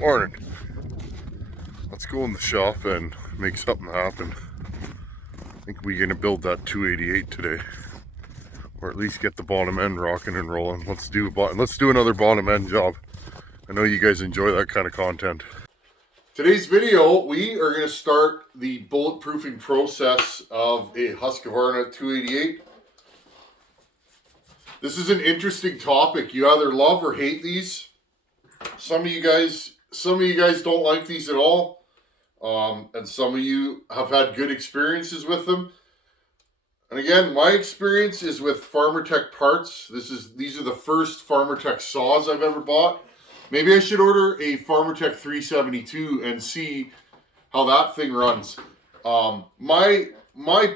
Morning. Let's go in the shop and make something happen. I think we're gonna build that 288 today, or at least get the bottom end rocking and rolling. Let's do another bottom end job. I know you guys enjoy that kind of content. Today's video, we are gonna start the bulletproofing process of a Husqvarna 288. This is an interesting topic. You either love or hate these. Some of you guys don't like these at all, and some of you have had good experiences with them. And again, my experience is with Farmertec parts. These are the first Farmertec saws I've ever bought. Maybe I should order a Farmertec 372 and see how that thing runs. My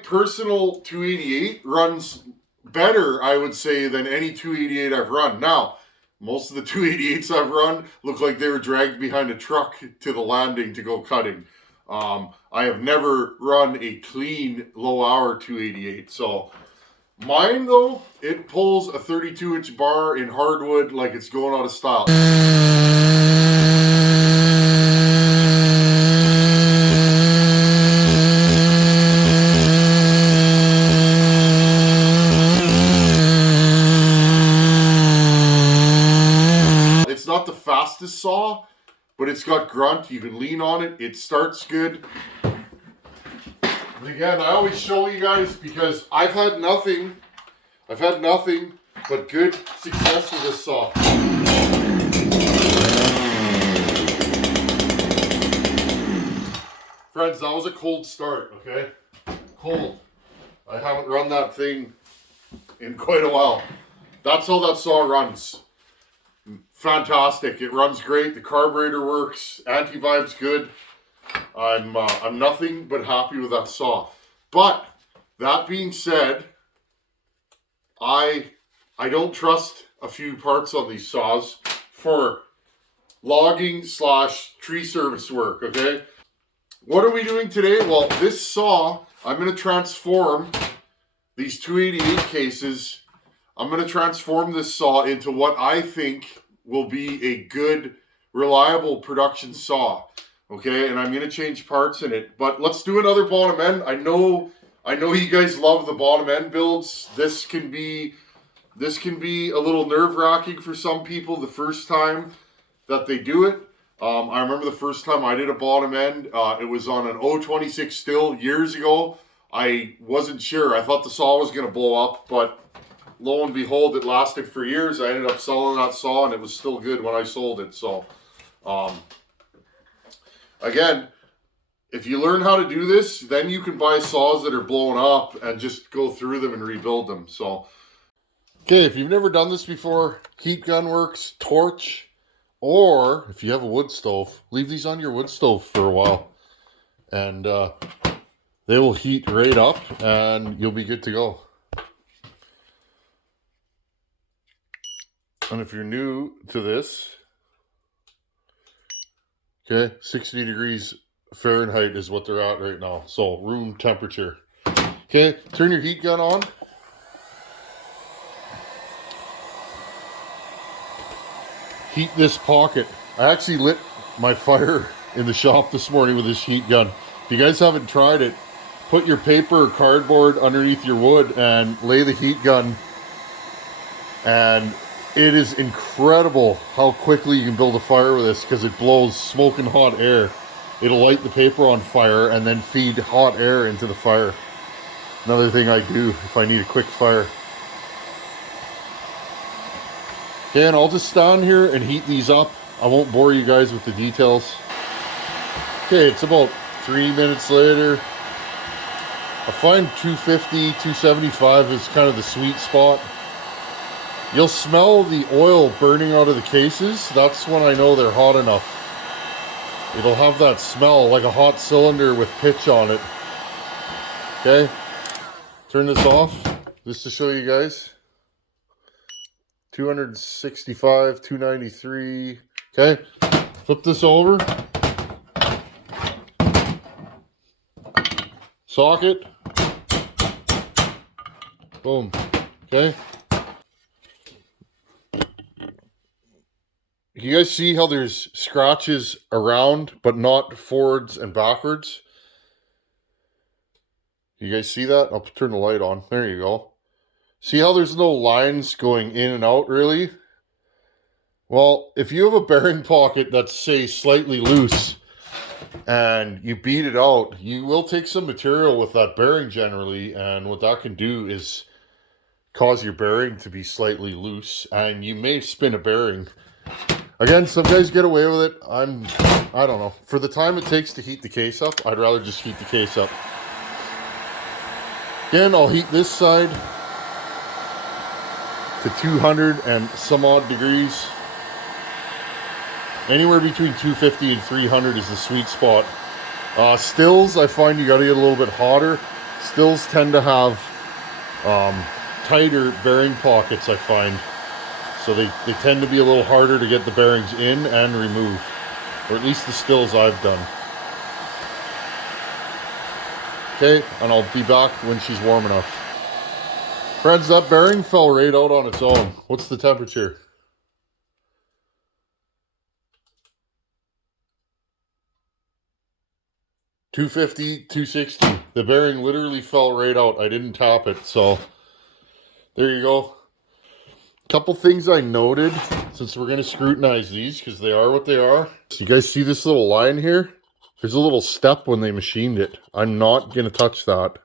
personal 288 runs better, I would say, than any 288 I've run. Now, most of the 288s I've run look like they were dragged behind a truck to the landing to go cutting. I have never run a clean low-hour 288. So mine, though, it pulls a 32-inch bar in hardwood like it's going out of style. It's not the fastest saw, but it's got grunt. You can lean on it. It starts good. And again, I always show you guys because I've had nothing but good success with this saw. Friends, that was a cold start, okay? Cold. I haven't run that thing in quite a while. That's how that saw runs. Fantastic. It runs great. The carburetor works. Anti-vibe's good. I'm nothing but happy with that saw. But that being said, I don't trust a few parts on these saws for logging / tree service work, okay? What are we doing today? Well, this saw, I'm going to transform these 288 cases. I'm going to transform this saw into what I think will be a good, reliable production saw. Okay, and I'm going to change parts in it. But let's do another bottom end. I know you guys love the bottom end builds. This can be a little nerve-wracking for some people the first time that they do it. I remember the first time I did a bottom end. It was on an 026 still years ago. I wasn't sure. I thought the saw was going to blow up, but lo and behold, it lasted for years. I ended up selling that saw, and it was still good when I sold it. So, again, if you learn how to do this, then you can buy saws that are blown up and just go through them and rebuild them. So, okay, if you've never done this before, heat gun works, torch, or if you have a wood stove, leave these on your wood stove for a while, and they will heat right up, and you'll be good to go. And if you're new to this, okay, 60 degrees Fahrenheit is what they're at right now. So room temperature. Okay, turn your heat gun on. Heat this pocket. I actually lit my fire in the shop this morning with this heat gun. If you guys haven't tried it, put your paper or cardboard underneath your wood and lay the heat gun, and it is incredible how quickly you can build a fire with this because it blows smoking hot air. It'll light the paper on fire and then feed hot air into the fire. Another thing I do if I need a quick fire. Okay, and I'll just stand here and heat these up. I won't bore you guys with the details. Okay, it's about 3 minutes later. I find 250, 275 is kind of the sweet spot. You'll smell the oil burning out of the cases. That's when I know they're hot enough. It'll have that smell like a hot cylinder with pitch on it. Okay, turn this off just to show you guys. 265, 293. Okay, flip this over. Socket. Boom. Okay. You guys see how there's scratches around, but not forwards and backwards? You guys see that? I'll turn the light on. There you go. See how there's no lines going in and out, really? Well, if you have a bearing pocket that's, say, slightly loose, and you beat it out, you will take some material with that bearing generally, and what that can do is cause your bearing to be slightly loose, and you may spin a bearing. Again, some guys get away with it. I don't know. For the time it takes to heat the case up, I'd rather just heat the case up. Again, I'll heat this side to 200 and some odd degrees. Anywhere between 250 and 300 is the sweet spot. Stills, I find you gotta get a little bit hotter. Stills tend to have tighter bearing pockets, I find. So they tend to be a little harder to get the bearings in and remove. Or at least the stills I've done. Okay, and I'll be back when she's warm enough. Friends, that bearing fell right out on its own. What's the temperature? $250, $260. The bearing literally fell right out. I didn't tap it, so there you go. Couple things I noted, since we're going to scrutinize these because they are what they are. So you guys see this little line here? There's a little step when they machined it. I'm not going to touch that.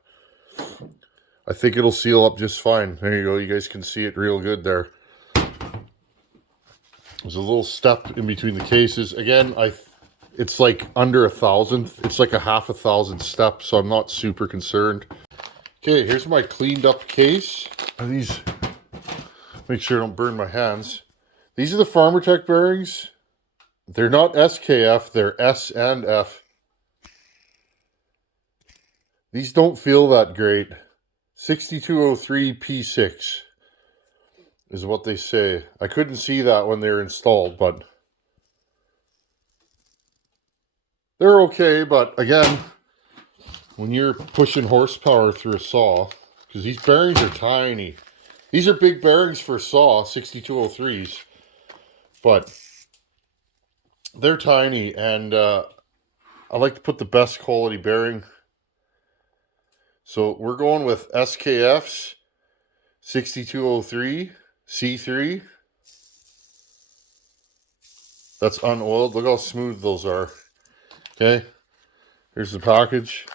I think it'll seal up just fine. There you go. You guys can see it real good there. There's a little step in between the cases. Again, it's like under 1,000. It's like a half 1,000 steps, so I'm not super concerned. Okay, here's my cleaned up case. These, make sure I don't burn my hands. These are the Farmertec bearings. They're not SKF, they're S and F. These don't feel that great. 6203 P6 is what they say. I couldn't see that when they were installed, but they're okay. But again, when you're pushing horsepower through a saw, because these bearings are tiny. These are big bearings for a saw, 6203s, but they're tiny, and I like to put the best quality bearing. So we're going with SKF's 6203 C3. That's unoiled. Look how smooth those are. Okay, here's the package.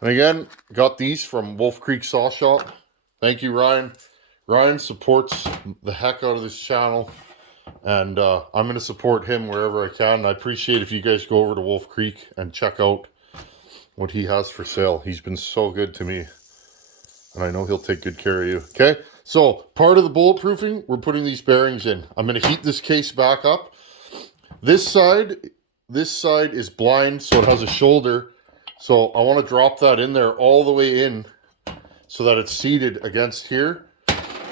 And again, got these from Wolf Creek Saw Shop. Thank you, Ryan. Ryan supports the heck out of this channel, and I'm going to support him wherever I can. I appreciate if you guys go over to Wolf Creek and check out what he has for sale. He's been so good to me, and I know he'll take good care of you. Okay, so part of the bulletproofing, we're putting these bearings in. I'm going to heat this case back up. This side is blind, so it has a shoulder. So I want to drop that in there all the way in so that it's seated against here.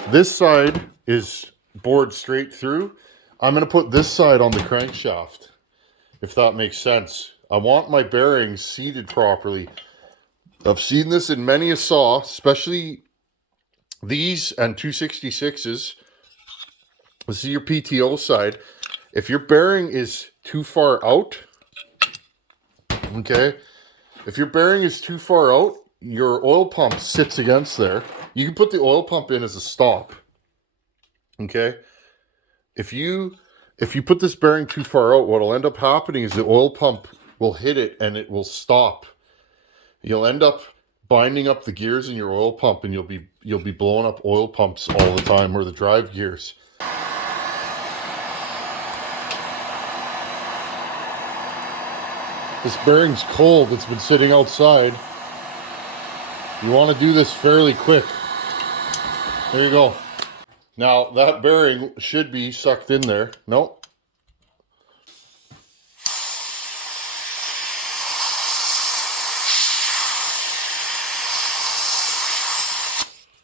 This side is bored straight through. I'm going to put this side on the crankshaft, if that makes sense. I want my bearings seated properly. I've seen this in many a saw, especially these and 266s. This is your PTO side. If your bearing is too far out, okay, if your bearing is too far out, your oil pump sits against there. You can put the oil pump in as a stop. Okay? If you put this bearing too far out, what'll end up happening is the oil pump will hit it and it will stop. You'll end up binding up the gears in your oil pump, and you'll be blowing up oil pumps all the time, or the drive gears. This bearing's cold. It's been sitting outside. You want to do this fairly quick. There you go. Now, that bearing should be sucked in there. Nope.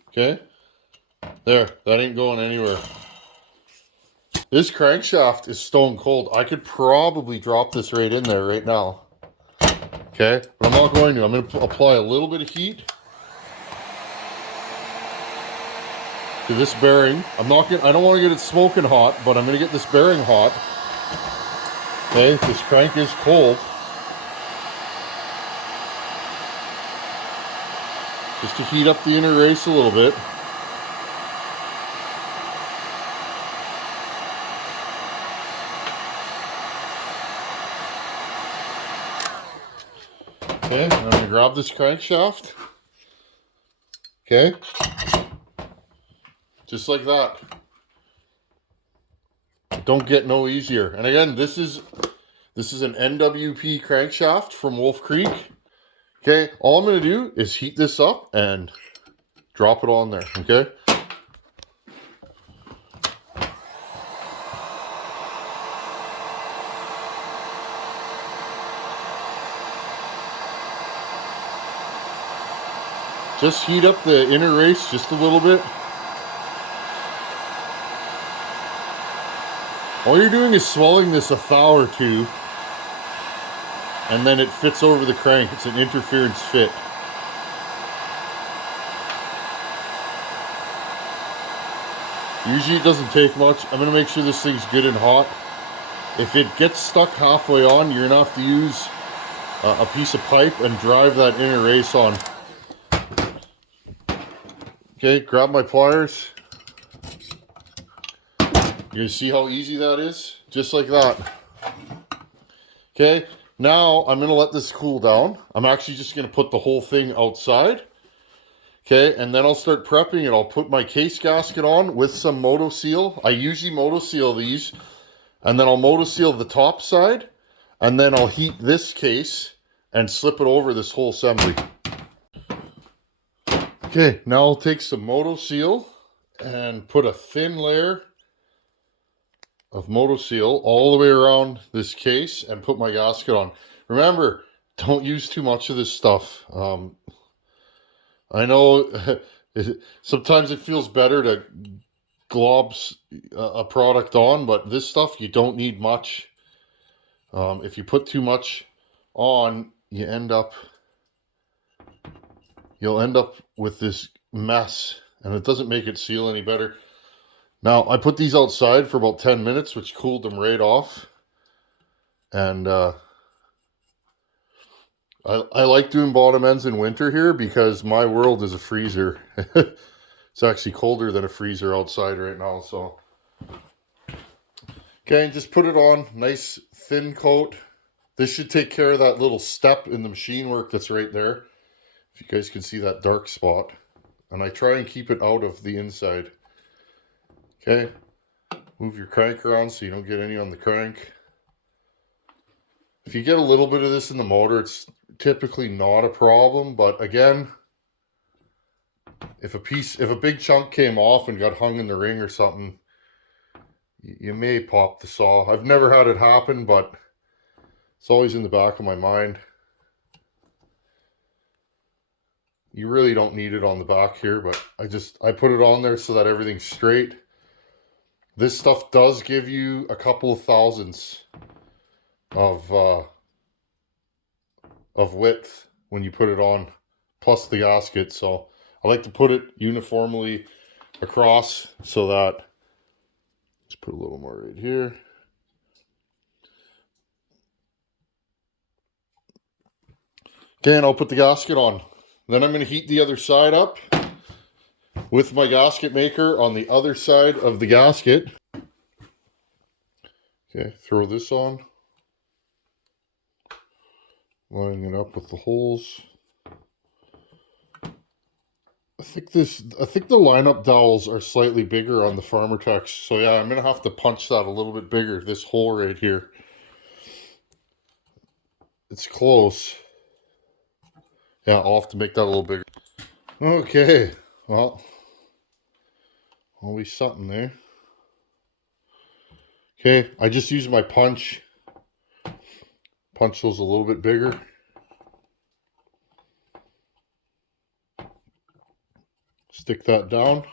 Okay. There. That ain't going anywhere. This crankshaft is stone cold. I could probably drop this right in there right now. Okay? But I'm not going to. I'm going to apply a little bit of heat to this bearing. I don't want to get it smoking hot, but I'm going to get this bearing hot. Okay, this crank is cold. Just to heat up the inner race a little bit. Okay, I'm going to grab this crankshaft. Okay, just like that. Don't get no easier. And again, this is an NWP crankshaft from Wolf Creek. Okay, all I'm going to do is heat this up and drop it on there, okay? Just heat up the inner race just a little bit. All you're doing is swelling this a thou or two, and then it fits over the crank. It's an interference fit. Usually it doesn't take much. I'm going to make sure this thing's good and hot. If it gets stuck halfway on, you're going to have to use a piece of pipe and drive that inner race on. Okay, grab my pliers. You can see how easy that is? Just like that. Okay, now I'm going to let this cool down. I'm actually just going to put the whole thing outside. Okay, and then I'll start prepping it. I'll put my case gasket on with some Moto Seal. I usually Moto Seal these. And then I'll Moto Seal the top side. And then I'll heat this case and slip it over this whole assembly. Okay, now I'll take some Moto Seal and put a thin layer of Moto Seal all the way around this case and put my gasket on. Remember, don't use too much of this stuff. I know sometimes it feels better to glob a product on, but this stuff, you don't need much. If you put too much on, you'll end up with this mess, and it doesn't make it seal any better. Now, I put these outside for about 10 minutes, which cooled them right off. And I like doing bottom ends in winter here because my world is a freezer. It's actually colder than a freezer outside right now, so. Okay, and just put it on, nice thin coat. This should take care of that little step in the machine work that's right there. If you guys can see that dark spot. And I try and keep it out of the inside. Okay, move your crank around so you don't get any on the crank. If you get a little bit of this in the motor, it's typically not a problem, but again, if a big chunk came off and got hung in the ring or something, you may pop the saw. I've never had it happen, but it's always in the back of my mind. You really don't need it on the back here, but I put it on there so that everything's straight. This stuff does give you a couple of thousandths of width when you put it on, plus the gasket. So I like to put it uniformly across so that, let's put a little more right here. Okay, and I'll put the gasket on. Then I'm going to heat the other side up with my gasket maker on the other side of the gasket. Okay, throw this on. Lining it up with the holes. I think the lineup dowels are slightly bigger on the Farmertec. So yeah, I'm going to have to punch that a little bit bigger, this hole right here. It's close. Yeah, I'll have to make that a little bigger. Okay, well, always something there. Okay, I just use my punch. Punch those a little bit bigger. Stick that down.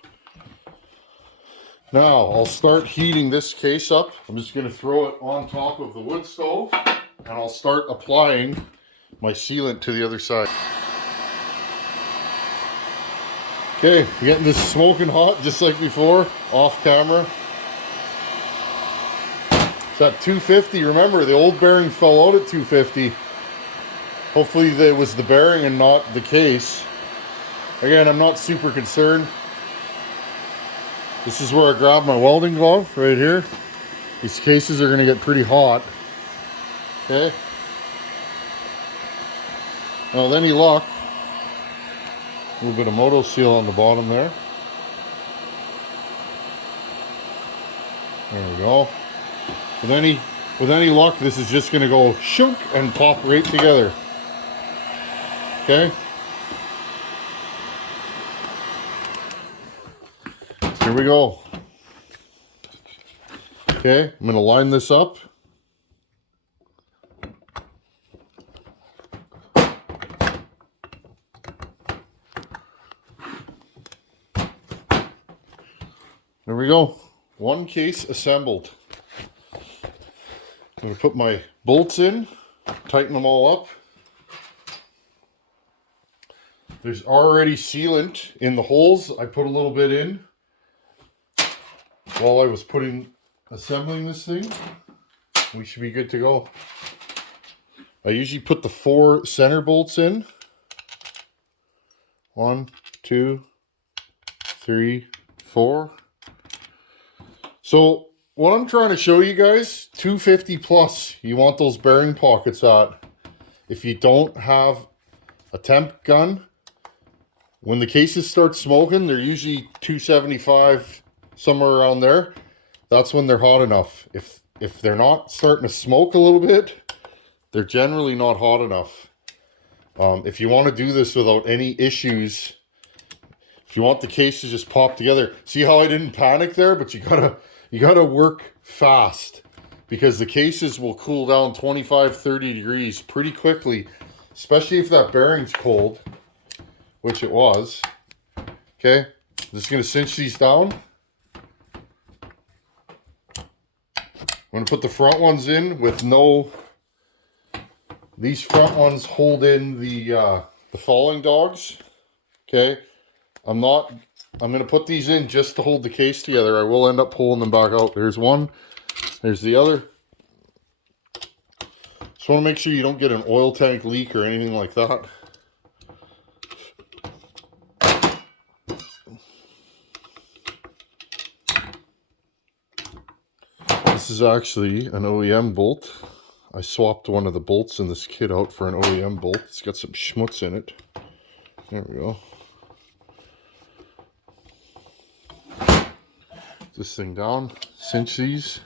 Now, I'll start heating this case up. I'm just going to throw it on top of the wood stove, and I'll start applying my sealant to the other side. Okay, getting this smoking hot just like before, off camera. It's at 250. Remember, the old bearing fell out at 250. Hopefully it was the bearing and not the case. Again, I'm not super concerned. This is where I grab my welding glove, right here. These cases are going to get pretty hot. Okay. Now with any luck, a little bit of moto seal on the bottom there. There we go. With any luck, this is just going to go shunk and pop right together. Okay. Here we go. Okay, I'm going to line this up. There we go. One case assembled. I'm going to put my bolts in, tighten them all up. There's already sealant in the holes. I put a little bit in while I was assembling this thing. We should be good to go. I usually put the 4 center bolts in. 1, 2, 3, 4. So what I'm trying to show you guys, 250 plus, you want those bearing pockets at. If you don't have a temp gun, when the cases start smoking, they're usually 275, somewhere around there. That's when they're hot enough. If they're not starting to smoke a little bit, they're generally not hot enough. If you want to do this without any issues, if you want the case to just pop together, see how I didn't panic there? But you gotta work fast, because the cases will cool down 25-30 degrees pretty quickly, especially if that bearing's cold, which it was. Okay, I'm just gonna cinch these down. I'm gonna put the front ones in with no. These front ones hold in the falling dogs. Okay, I'm gonna put these in just to hold the case together. I will end up pulling them back out. There's one. There's the other. Just want to make sure you don't get an oil tank leak or anything like that. This is actually an OEM bolt. I swapped one of the bolts in this kit out for an OEM bolt. It's got some schmutz in it. There we go. This thing down, cinch these.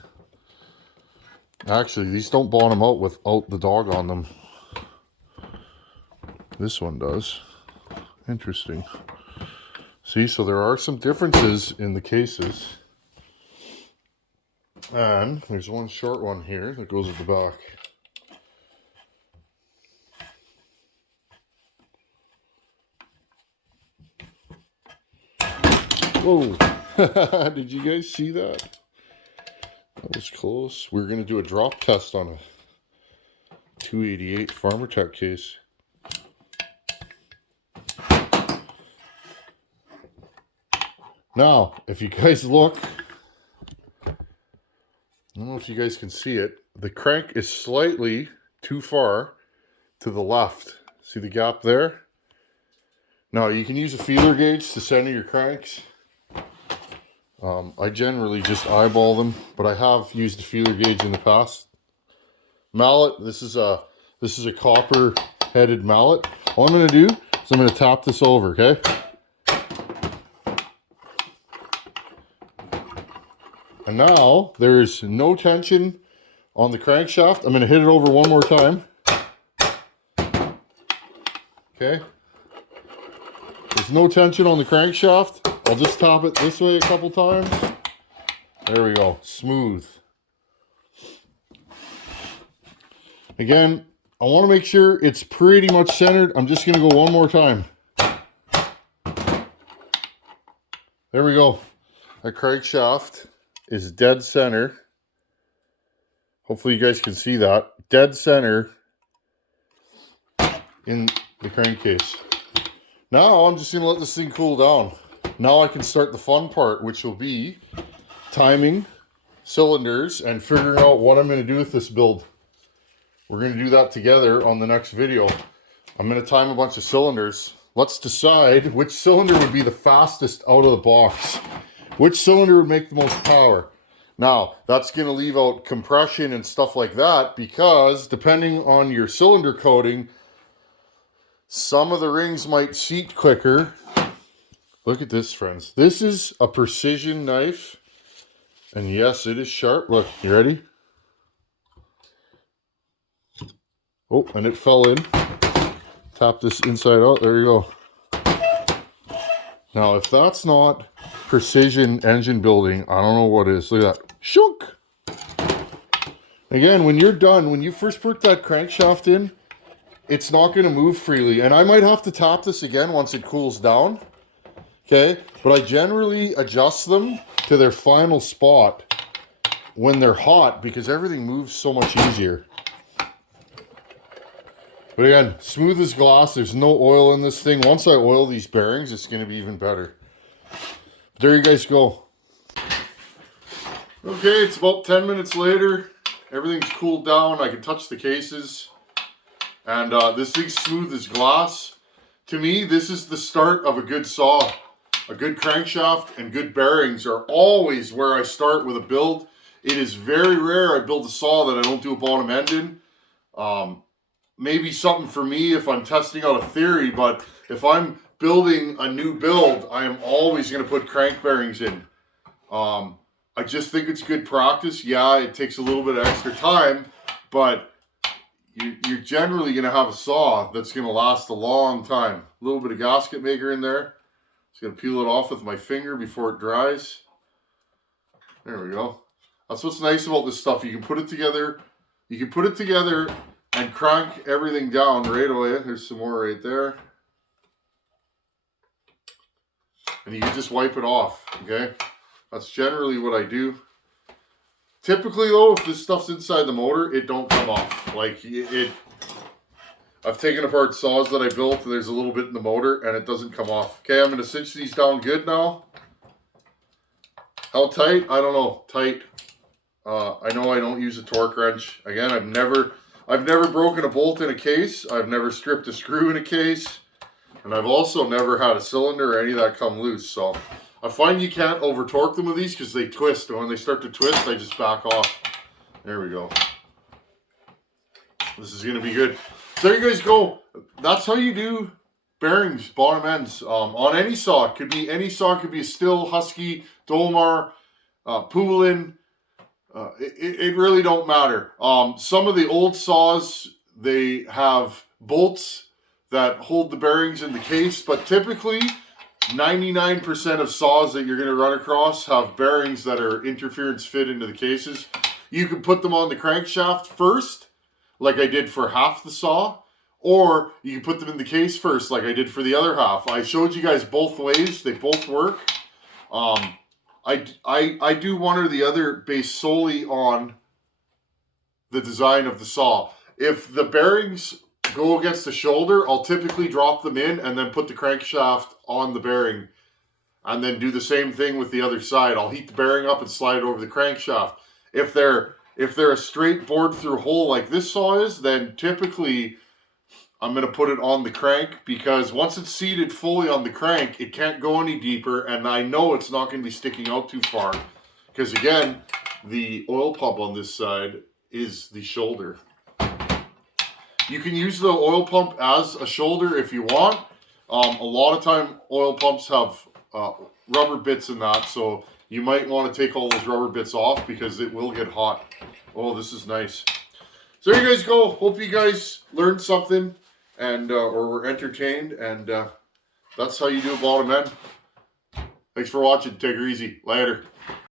Actually, these don't bottom out without the dog on them. This one does. Interesting. See, so there are some differences in the cases. And there's one short one here that goes at the back. Whoa. Did you guys see that? That was close. We're going to do a drop test on a 288 Farmertec case. Now, if you guys look, I don't know if you guys can see it. The crank is slightly too far to the left. See the gap there? Now, you can use a feeler gauge to center your cranks. I generally just eyeball them, but I have used a feeler gauge in the past. Mallet, this is a copper headed mallet. All I'm going to do is I'm going to tap this over, okay? And now there's no tension on the crankshaft. I'm going to hit it over one more time. Okay. There's no tension on the crankshaft. I'll just tap it this way a couple times. There we go. Smooth. Again, I want to make sure it's pretty much centered. I'm just going to go one more time. There we go. That crankshaft is dead center. Hopefully you guys can see that. Dead center in the crankcase. Now I'm just going to let this thing cool down. Now I can start the fun part, which will be timing cylinders and figuring out what I'm going to do with this build. We're going to do that together on the next video. I'm going to time a bunch of cylinders. Let's decide which cylinder would be the fastest out of the box. Which cylinder would make the most power? Now, that's going to leave out compression and stuff like that because depending on your cylinder coating, some of the rings might seat quicker. Look at this, friends. This is a precision knife. And yes, it is sharp. Look, you ready? Oh, and it fell in. Tap this inside out. There you go. Now, if that's not precision engine building, I don't know what is. Look at that. Shook! Again, when you're done, when you first put that crankshaft in, it's not going to move freely. And I might have to tap this again once it cools down. Okay? But I generally adjust them to their final spot when they're hot because everything moves so much easier. But again, smooth as glass. There's no oil in this thing. Once I oil these bearings, it's going to be even better. There you guys go. Okay, it's about 10 minutes later. Everything's cooled down. I can touch the cases. And this thing's smooth as glass. To me, this is the start of a good saw. A good crankshaft and good bearings are always where I start with a build. It is very rare I build a saw that I don't do a bottom end in. Maybe something for me if I'm testing out a theory, but if I'm building a new build, I am always going to put crank bearings in. I just think it's good practice. Yeah, it takes a little bit of extra time, but you're generally going to have a saw that's going to last a long time. A little bit of gasket maker in there. Just going to peel it off with my finger before it dries. There we go. That's what's nice about this stuff. You can put it together. You can put it together and crank everything down right away. There's some more right there. And you can just wipe it off, okay? That's generally what I do. Typically though, if this stuff's inside the motor, it don't come off. Like I've taken apart saws that I built and there's a little bit in the motor and it doesn't come off. Okay, I'm gonna cinch these down good now. How tight? I don't know, tight. I know I don't use a torque wrench. Again, I've never broken a bolt in a case. I've never stripped a screw in a case. And I've also never had a cylinder or any of that come loose. So I find you can't over torque them with these because they twist. And when they start to twist, I just back off. There we go. This is going to be good. So there you guys go. That's how you do bearings, bottom ends. On any saw. It could be any saw. It could be a Stihl, Husky, Dolmar, Poulin. It really don't matter. Some of the old saws, they have bolts that hold the bearings in the case, but typically 99% of saws that you're going to run across have bearings that are interference fit into the cases. You can put them on the crankshaft first, like I did for half the saw, or you can put them in the case first, like I did for the other half. I showed you guys both ways. They both work. I do one or the other based solely on the design of the saw. If the bearings go against the shoulder, I'll typically drop them in and then put the crankshaft on the bearing and then do the same thing with the other side. I'll heat the bearing up and slide it over the crankshaft. If they're a straight bored through hole like this saw is, then typically I'm going to put it on the crank because once it's seated fully on the crank, it can't go any deeper and I know it's not going to be sticking out too far because again, the oil pump on this side is the shoulder. You can use the oil pump as a shoulder if you want. A lot of time oil pumps have rubber bits in that, so you might want to take all those rubber bits off because it will get hot. Oh, this is nice. So there you guys go. Hope you guys learned something and or were entertained, and that's how you do a bottom end. Thanks for watching. Take her easy. Later.